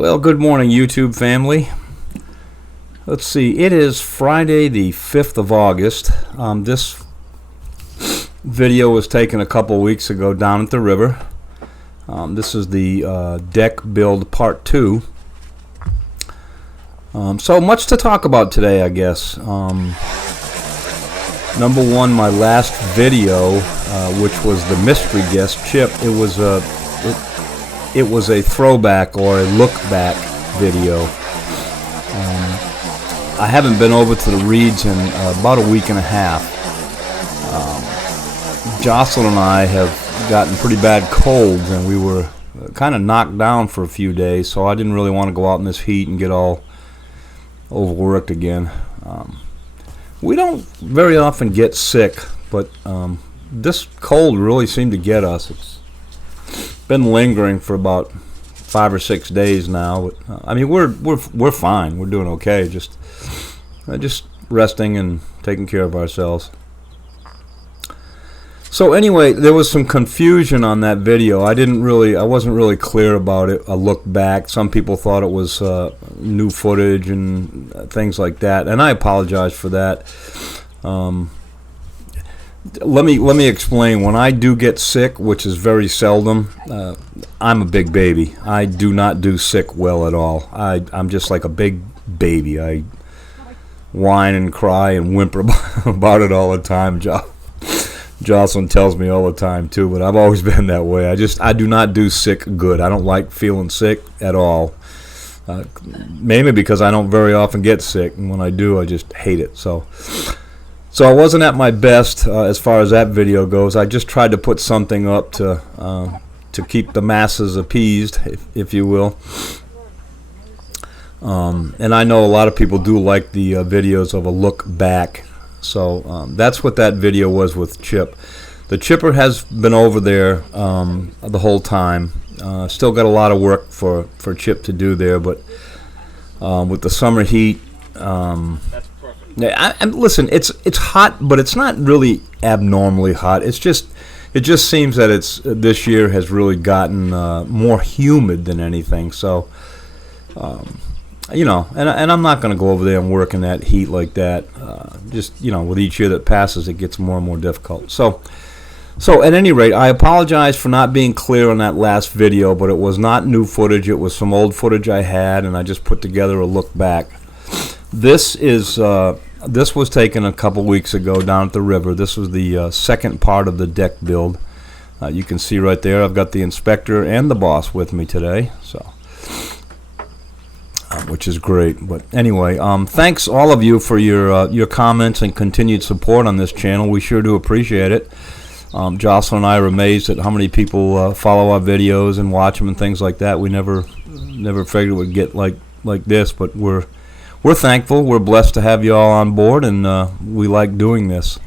Well, good morning, YouTube family. Let's see, it is Friday the 5th of August. This video was taken a couple weeks ago down at the river. This is the deck build part 2. So much to talk about today, I guess. Number one, my last video, which was the mystery guest Chip, it was a throwback or a look back video. I haven't been over to the Reeds in about a week and a half. Jocelyn and I have gotten pretty bad colds, and we were kind of knocked down for a few days, so I didn't really want to go out in this heat and get all overworked again. We don't very often get sick, but this cold really seemed to get us. It's been lingering for about 5 or 6 days now. But, I mean, we're fine. We're doing okay. Just resting and taking care of ourselves. So anyway, there was some confusion on that video. I wasn't really clear about it. I looked back. Some people thought it was new footage and things like that, and I apologize for that. Let me explain. When I do get sick, which is very seldom, I'm a big baby. I do not do sick well at all. I'm just like a big baby. I whine and cry and whimper about it all the time. Jocelyn tells me all the time too, but I've always been that way. I do not do sick good. I don't like feeling sick at all. Mainly because I don't very often get sick, and when I do, I just hate it. So I wasn't at my best as far as that video goes. I just tried to put something up to keep the masses appeased, if you will. And I know a lot of people do like the videos of a look back. So that's what that video was with Chip. The chipper has been over there the whole time. Still got a lot of work for Chip to do there, but with the summer heat, listen, it's hot, but it's not really abnormally hot. It just seems that this year has really gotten more humid than anything. So, and I'm not going to go over there and work in that heat like that. With each year that passes, it gets more and more difficult. So at any rate, I apologize for not being clear on that last video, but it was not new footage. It was some old footage I had, and I just put together a look back. This was taken a couple weeks ago down at the river. This was the second part of the deck build. You can see right there, I've got the inspector and the boss with me today, so which is great. But anyway, thanks all of you for your comments and continued support on this channel. We sure do appreciate it. Jocelyn and I are amazed at how many people follow our videos and watch them and things like that. We never figured it would get like this, but we're thankful. We're blessed to have you all on board, and we like doing this.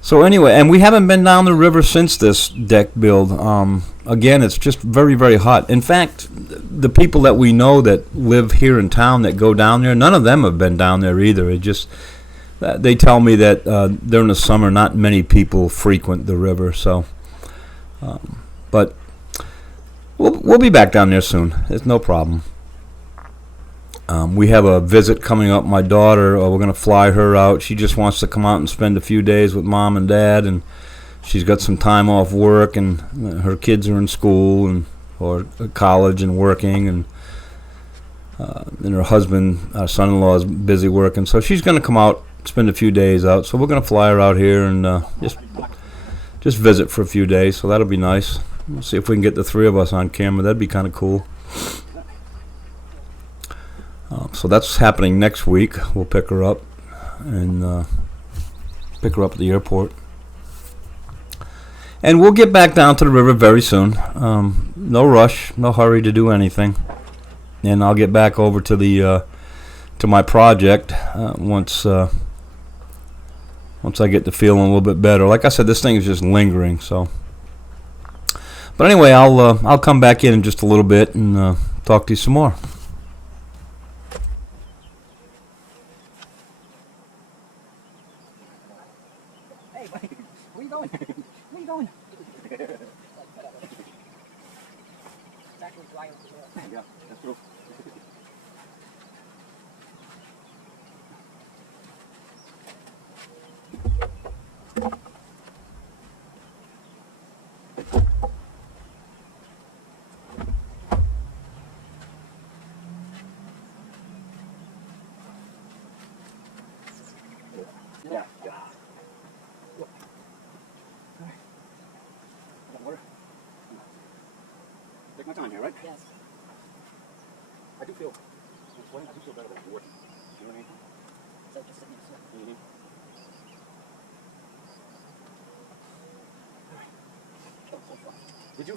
So anyway, and we haven't been down the river since this deck build. Again, it's just very, very hot. In fact, the people that we know that live here in town that go down there, none of them have been down there either. They tell me that during the summer, not many people frequent the river. So, but we'll be back down there soon. It's no problem. We have a visit coming up. My daughter, we're going to fly her out. She just wants to come out and spend a few days with Mom and Dad, and she's got some time off work, and her kids are in school or college and working, and her husband, our son-in-law, is busy working. So she's going to come out, spend a few days out. So we're going to fly her out here and just visit for a few days. So that'll be nice. We'll see if we can get the three of us on camera. That'd be kind of cool. So that's happening next week. We'll pick her up and pick her up at the airport. And we'll get back down to the river very soon. No rush, no hurry to do anything. And I'll get back over to my project once I get to feeling a little bit better. Like I said, this thing is just lingering. So, but anyway, I'll come back in just a little bit and talk to you some more. Where you going? Where you going? Yeah, that's true. Yeah. Water. Take my time here, right? Yes. I do feel, I do feel better than I'm working. You know what I mean? So just sitting there. Oh, so far. Did you?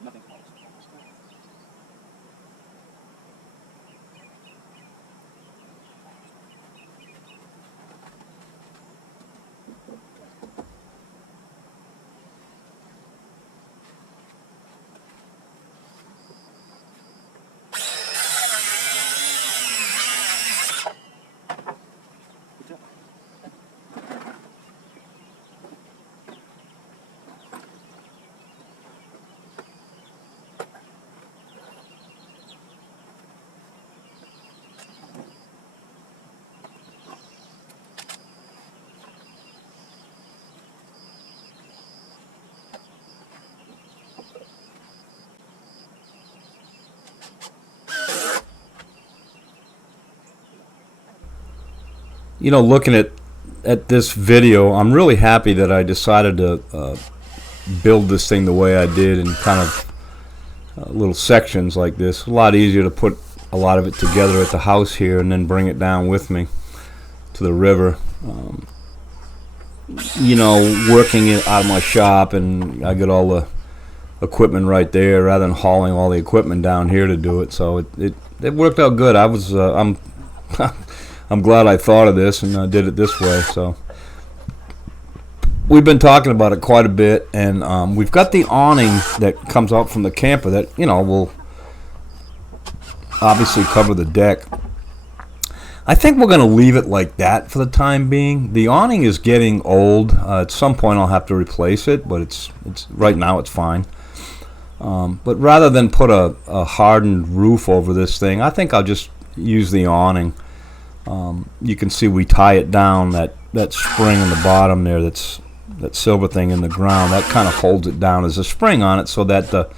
Nothing close. Good job. You know, looking at this video, I'm really happy that I decided to build this thing the way I did in kind of little sections like this. A lot easier to put a lot of it together at the house here and then bring it down with me to the river. You know, working it out of my shop, and I get all the equipment right there rather than hauling all the equipment down here to do it. So it worked out good. I'm I'm glad I thought of this and did it this way. So we've been talking about it quite a bit, and we've got the awning that comes out from the camper that, you know, will obviously cover the deck. I think we're going to leave it like that for the time being. The awning is getting old. At some point I'll have to replace it, but it's right now it's fine. But rather than put a hardened roof over this thing, I think I'll just use the awning. You can see we tie it down, that spring in the bottom there, that silver thing in the ground, that kind of holds it down. There's a spring on it so that the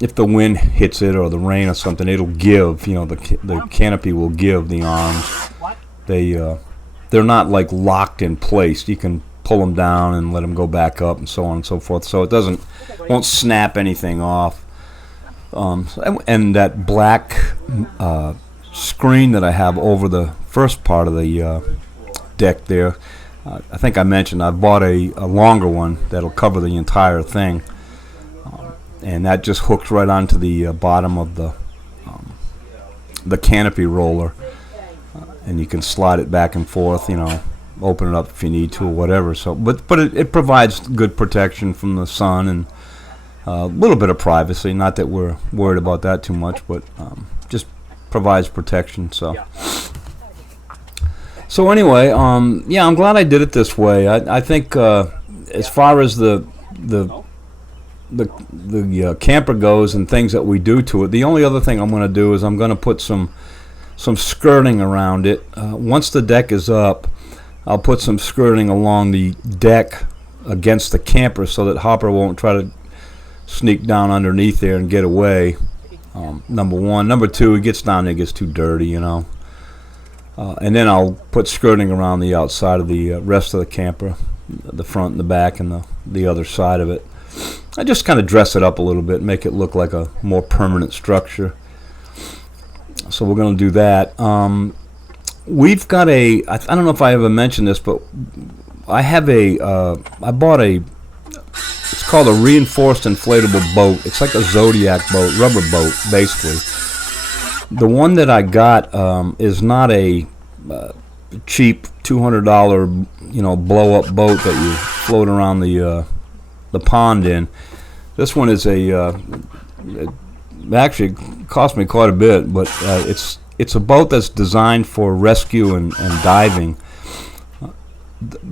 if the wind hits it or the rain or something, it'll give. You know, the canopy will give the arms. They're not like locked in place. You can pull them down and let them go back up and so on and so forth. So it won't snap anything off. And that black screen that I have over the first part of the deck there, I think I mentioned I bought a longer one that'll cover the entire thing. And that just hooks right onto the bottom of the canopy roller, and you can slide it back and forth. You know, open it up if you need to or whatever. So, but it provides good protection from the sun and a little bit of privacy. Not that we're worried about that too much, but just provides protection. So anyway, yeah, I'm glad I did it this way. I think as far as the camper goes and things that we do to it, the only other thing I'm going to do is I'm going to put some skirting around it. Once the deck is up, I'll put some skirting along the deck against the camper so that Hopper won't try to sneak down underneath there and get away. Number one. Number two, it gets down there, it gets too dirty, you know. And then I'll put skirting around the outside of the rest of the camper, the front and the back and the other side of it. I just kind of dress it up a little bit, make it look like a more permanent structure. So we're going to do that. We've got I don't know if I ever mentioned this, but I have I bought it's called a reinforced inflatable boat. It's like a Zodiac boat, rubber boat, basically. The one that I got is not a cheap $200, blow-up boat that you float around the pond in. This one is actually it cost me quite a bit, but it's a boat that's designed for rescue and diving.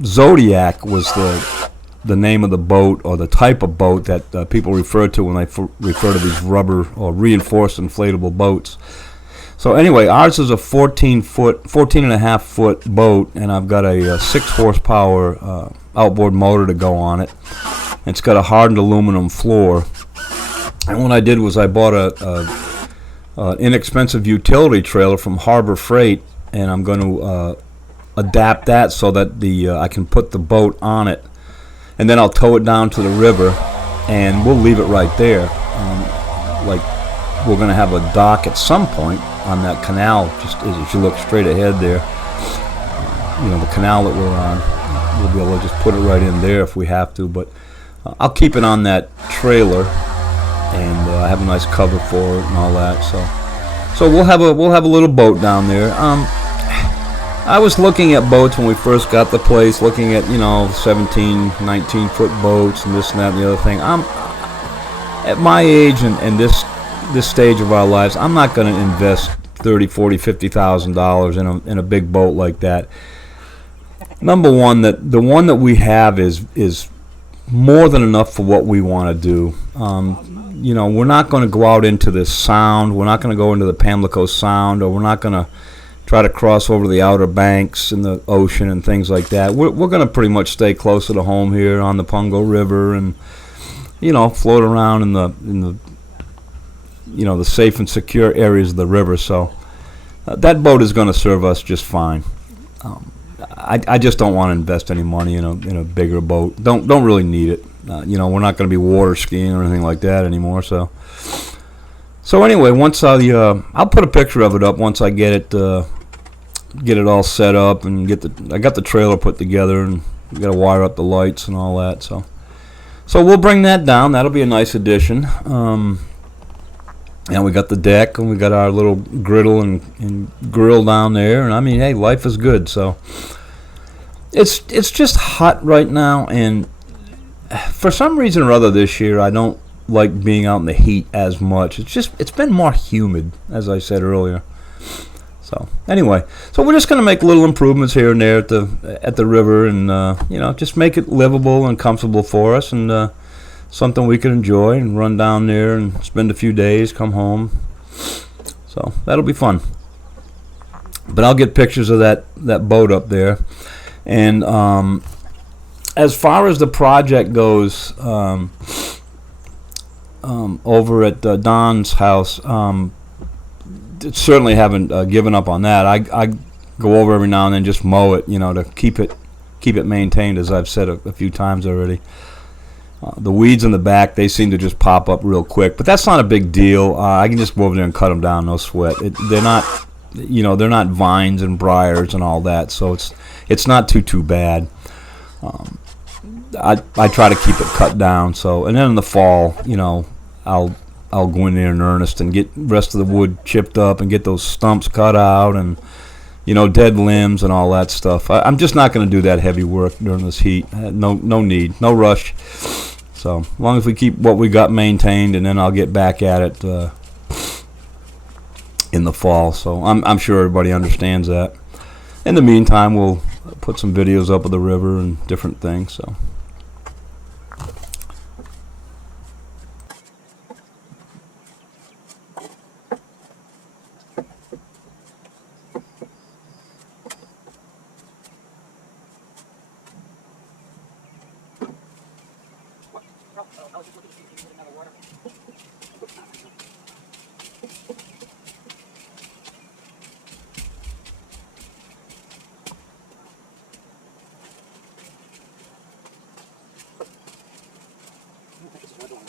Zodiac was the name of the boat, or the type of boat that people refer to when they refer to these rubber or reinforced inflatable boats. So anyway, ours is a 14 and a half foot boat, and I've got a 6 horsepower outboard motor to go on it. It's got a hardened aluminum floor. And what I did was I bought an inexpensive utility trailer from Harbor Freight, and I'm going to adapt that so that I can put the boat on it, and then I'll tow it down to the river, and we'll leave it right there. Like we're going to have a dock at some point on that canal, just as you look straight ahead there. The canal that we're on, we'll be able to just put it right in there if we have to. But I'll keep it on that trailer, and I have a nice cover for it and all that. So we'll have a little boat down there. I was looking at boats when we first got the place, looking at 17, 19 foot boats and this and that and the other thing. I'm at my age and this stage of our lives, I'm not going to invest $30,000, $40,000, $50,000 in a big boat like that. Number one, the one that we have is more than enough for what we want to do. We're not going to go out into this sound. We're not going to go into the Pamlico Sound, or we're not going to try to cross over the Outer Banks in the ocean and things like that. We're going to pretty much stay closer to home here on the Pungo River, and float around in the the safe and secure areas of the river. So that boat is going to serve us just fine. I just don't want to invest any money in a bigger boat. Don't really need it. We're not going to be water skiing or anything like that anymore. So anyway, once I'll put a picture of it up once I get it all set up and I got the trailer put together, and got to wire up the lights and all that. So we'll bring that down. That'll be a nice addition. And we got the deck, and we got our little griddle and grill down there. And I mean, hey, life is good. So it's just hot right now, and for some reason or other this year, I don't like being out in the heat as much. It's been more humid, as I said earlier. So anyway, we're just going to make little improvements here and there at the river, and just make it livable and comfortable for us, and something we can enjoy and run down there and spend a few days, come home. So that'll be fun. But I'll get pictures of that boat up there. And as far as the project goes, over at Don's house, certainly haven't given up on that. I go over every now and then, just mow it, to keep it maintained, as I've said a few times already. The weeds in the back, they seem to just pop up real quick, but that's not a big deal. I can just go over there and cut them down, no sweat. They're not vines and briars and all that, so it's not too bad. I try to keep it cut down. So, and then in the fall, I'll go in there in earnest and get the rest of the wood chipped up and get those stumps cut out, and dead limbs and all that stuff. I'm just not going to do that heavy work during this heat. No need, no rush. So as long as we keep what we got maintained, and then I'll get back at it in the fall. So I'm sure everybody understands that. In the meantime, we'll put some videos up of the river and different things. So. I was just looking to see if you needed another water. This is another one.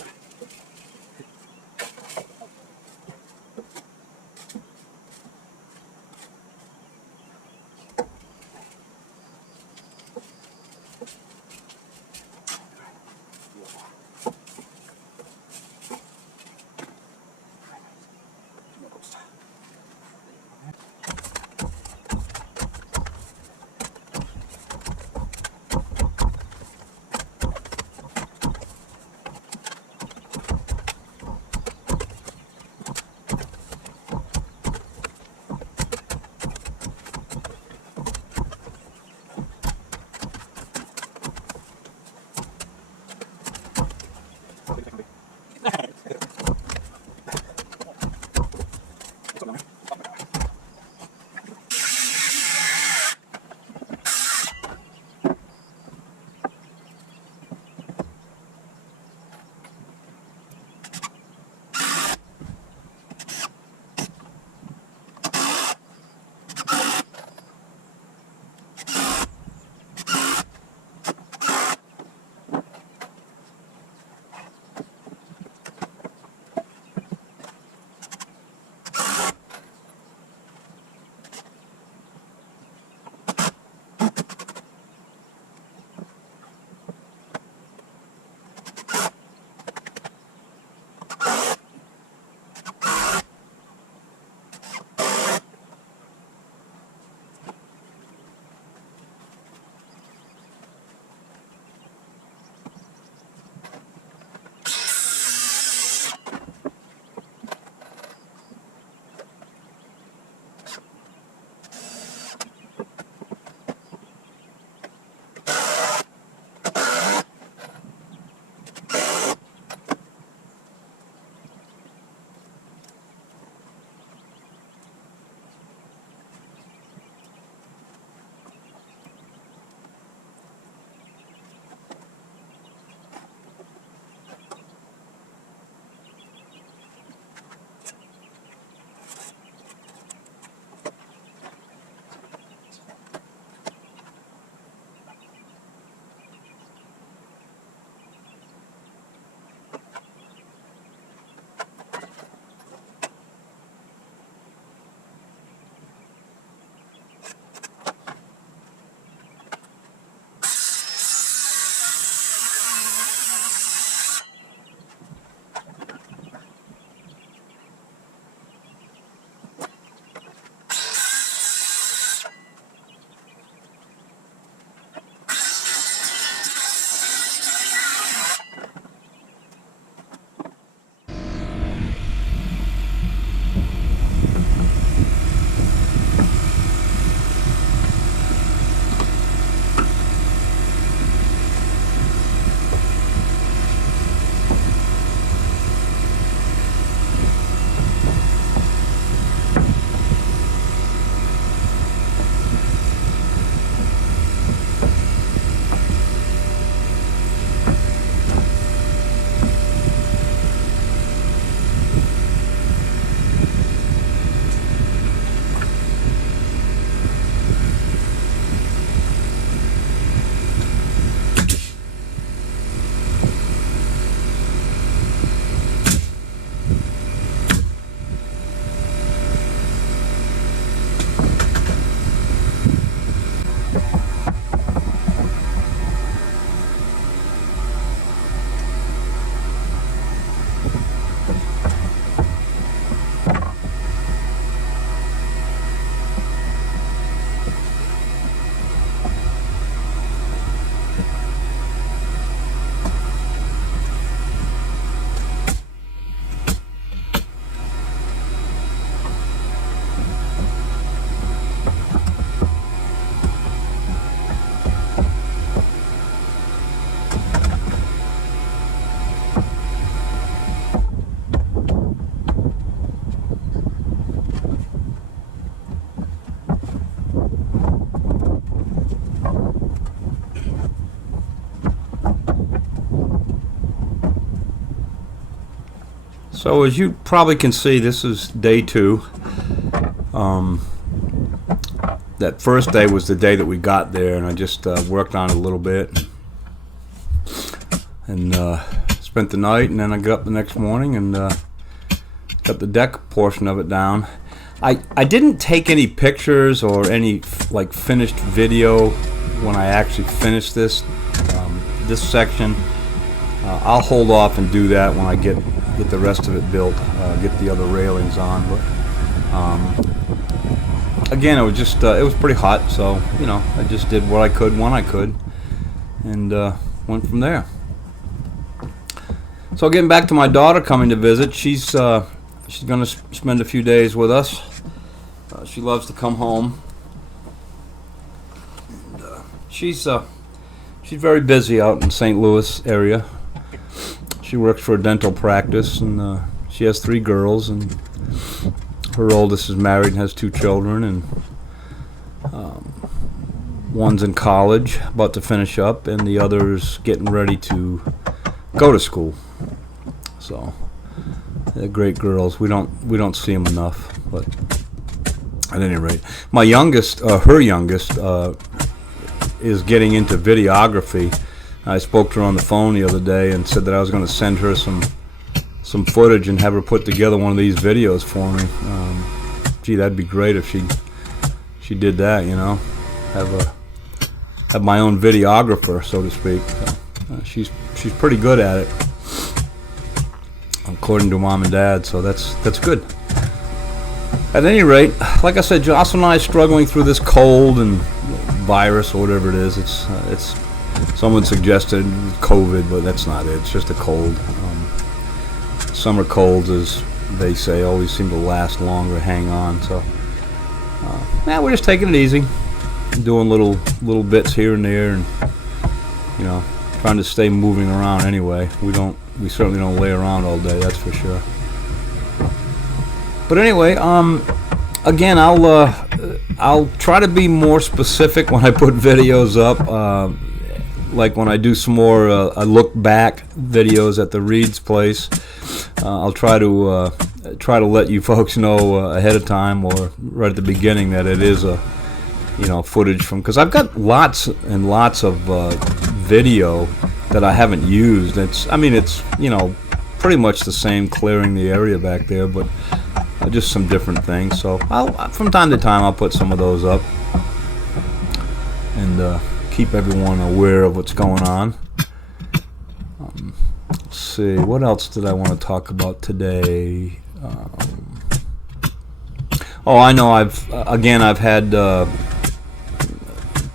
So as you probably can see, this is day 2. That first day was the day that we got there, and I just worked on it a little bit and spent the night, and then I got up the next morning and got the deck portion of it down. I didn't take any pictures or any like finished video when I actually finished this section. I'll hold off and do that when I get the rest of it built, get the other railings on. But again, it was just it was pretty hot, so I just did what I could when I could, and went from there. So getting back to my daughter coming to visit, she's going to spend a few days with us. She loves to come home. And, she's very busy out in St. Louis area. She works for a dental practice, and she has 3 girls, and her oldest is married and has 2 children, and one's in college, about to finish up, and the other's getting ready to go to school. So they're great girls. We don't see them enough, but at any rate, my youngest, her youngest, is getting into videography. I spoke to her on the phone the other day and said that I was going to send her some footage and have her put together one of these videos for me. Gee, that'd be great if she did that. Have my own videographer, so to speak. So, she's pretty good at it, according to Mom and Dad. So that's good. At any rate, like I said, Jocelyn and I are struggling through this cold and virus or whatever it is. It's someone suggested COVID, but that's not it. It's just a cold. Summer colds, as they say, always seem to last longer, hang on. So, we're just taking it easy, doing little bits here and there, and trying to stay moving around. Anyway, we certainly don't lay around all day. That's for sure. But anyway, again, I'll try to be more specific when I put videos up. Like when I do some more look back videos at the Reed's place, I'll try to let you folks know ahead of time or right at the beginning that it is a footage from, because I've got lots and lots of video that I haven't used. It's pretty much the same, clearing the area back there, but just some different things. So from time to time I'll put some of those up and keep everyone aware of what's going on. Let's see, what else did I want to talk about today? I know I've had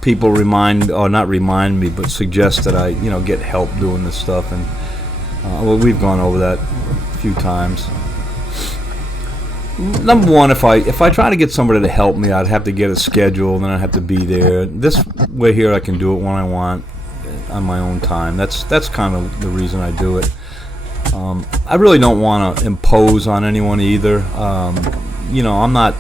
people not remind me, but suggest that I get help doing this stuff, and we've gone over that a few times. Number one, if I try to get somebody to help me, I'd have to get a schedule, and then I'd have to be there. This way here, I can do it when I want, on my own time. That's kind of the reason I do it. I really don't want to impose on anyone either. I'm not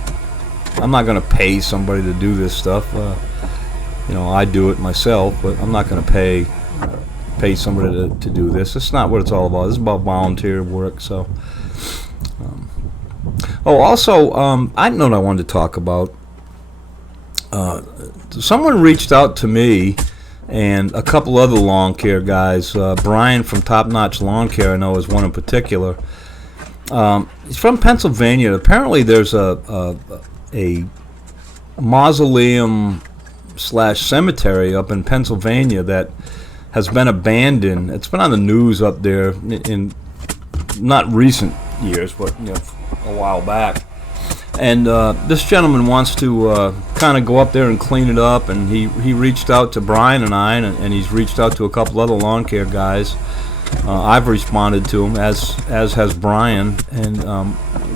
going to pay somebody to do this stuff. I do it myself, but I'm not going to pay somebody to do this. It's not what it's all about. It's about volunteer work. So. Also, I know what I wanted to talk about. Someone reached out to me and a couple other lawn care guys. Brian from Top Notch Lawn Care, I know, is one in particular. He's from Pennsylvania. Apparently, there's a mausoleum / cemetery up in Pennsylvania that has been abandoned. It's been on the news up there in not recent years, but a while back. And this gentleman wants to kind of go up there and clean it up, and he reached out to Brian and I, and he's reached out to a couple other lawn care guys. I've responded to him, as has Brian, and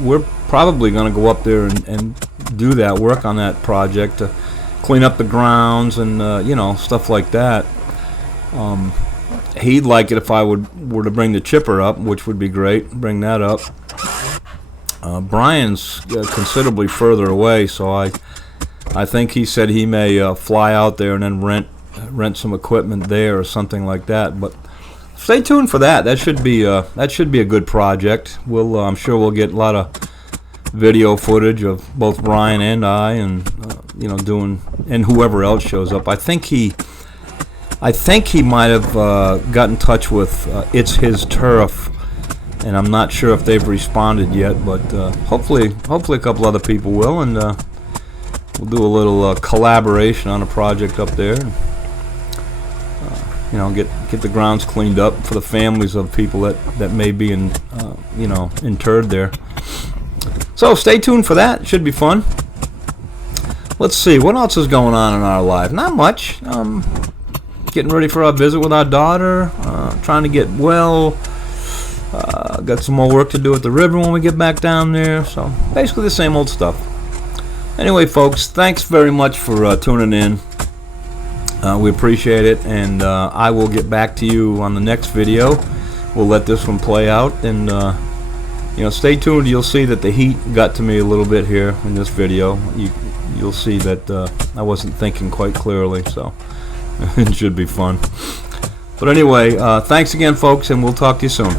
we're probably going to go up there and do that, work on that project to clean up the grounds and stuff like that. He'd like it if I were to bring the chipper up, which would be great. Bring that up. Brian's considerably further away, so I think he said he may fly out there and then rent some equipment there or something like that. But stay tuned for that. That should be a good project. I'm sure we'll get a lot of video footage of both Ryan and I, and doing, and whoever else shows up. I think he might have got in touch with It's His Turf, and I'm not sure if they've responded yet, but hopefully a couple other people will, and we'll do a little collaboration on a project up there. Get the grounds cleaned up for the families of people that may be interred there. So stay tuned for that. It should be fun. Let's see, what else is going on in our life? Not much. Getting ready for our visit with our daughter. Trying to get well. Got some more work to do at the river when we get back down there. So basically the same old stuff. Anyway, folks, thanks very much for tuning in. We appreciate it, and I will get back to you on the next video. We'll let this one play out, and stay tuned. You'll see that the heat got to me a little bit here in this video. You'll see that I wasn't thinking quite clearly, so it should be fun. But anyway, thanks again, folks, and we'll talk to you soon.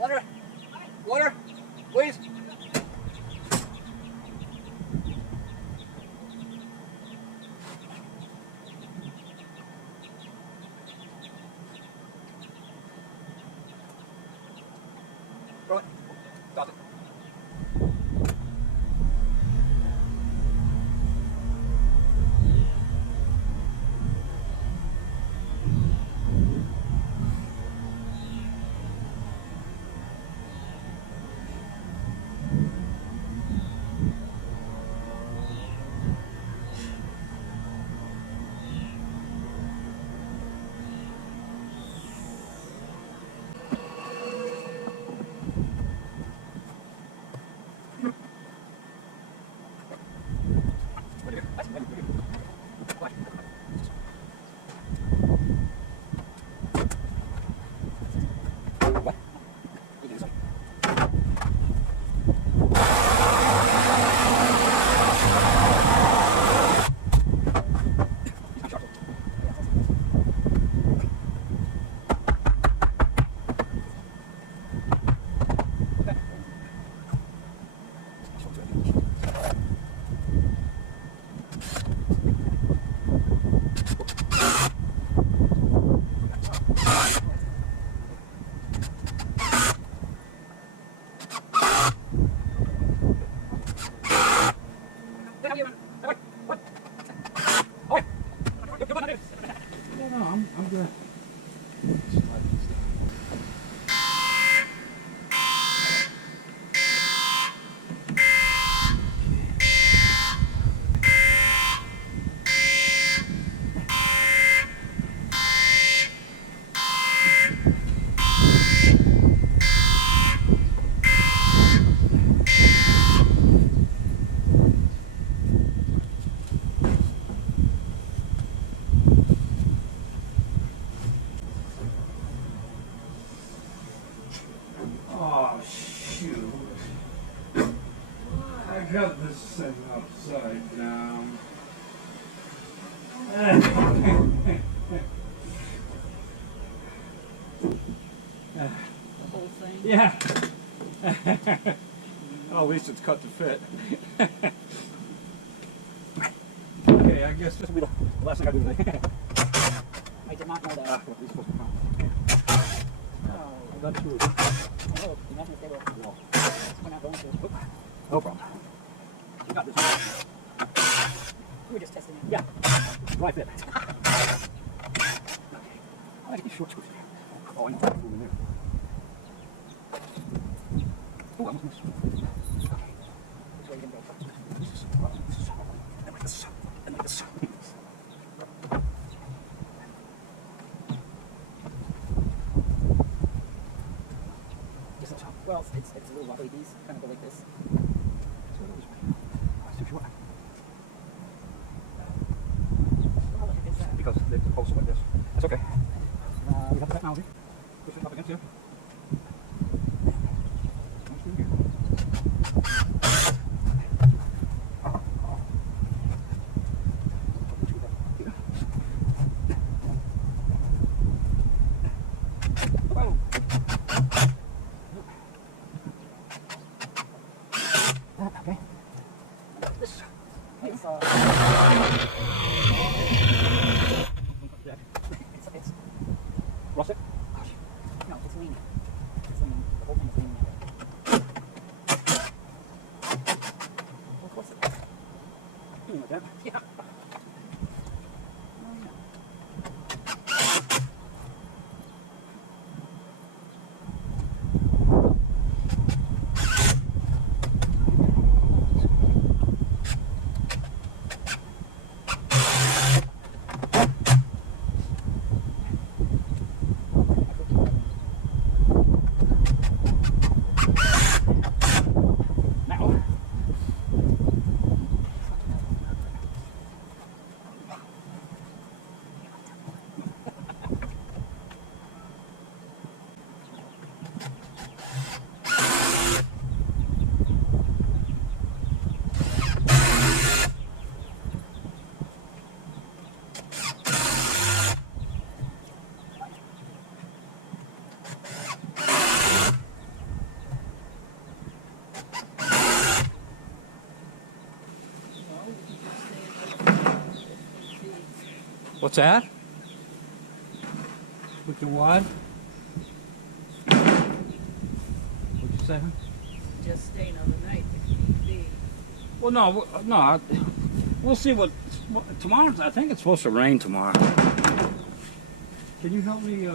Water! Water! Please! Throw it. Toss it. I'm good. Oh, shoot. I got this thing upside down. The whole thing. Yeah. Oh, at least it's cut to fit. Okay, I guess This will be the last thing I do today. I did not know that. Well, these supposed to come out. Oh, That's true. no, imagine if they were. No. We're not going to. No problem. You got this. We were just testing it. Yeah. Right fit. I like these short screws. Oh, I need to put them in there. Oh, I'm almost. Which way you gonna go? And like this. And like this. Well, it's a little wobbly. These kind of go like this. So that was that's too short. How the heck is that? Because they're posted like this. That's okay. We have the technology. Push it up against here. One screw here. Boom. Okay. This. It's it's Ross it. no, it's leaning. It's leaning. The whole thing is leaning. Of course it is. Doing like that. Yeah. What's that? We can what? What'd you say? Huh? Just stay another night if need be. Well, no, no. We'll see what tomorrow's. I think it's supposed to rain tomorrow. Can you help me?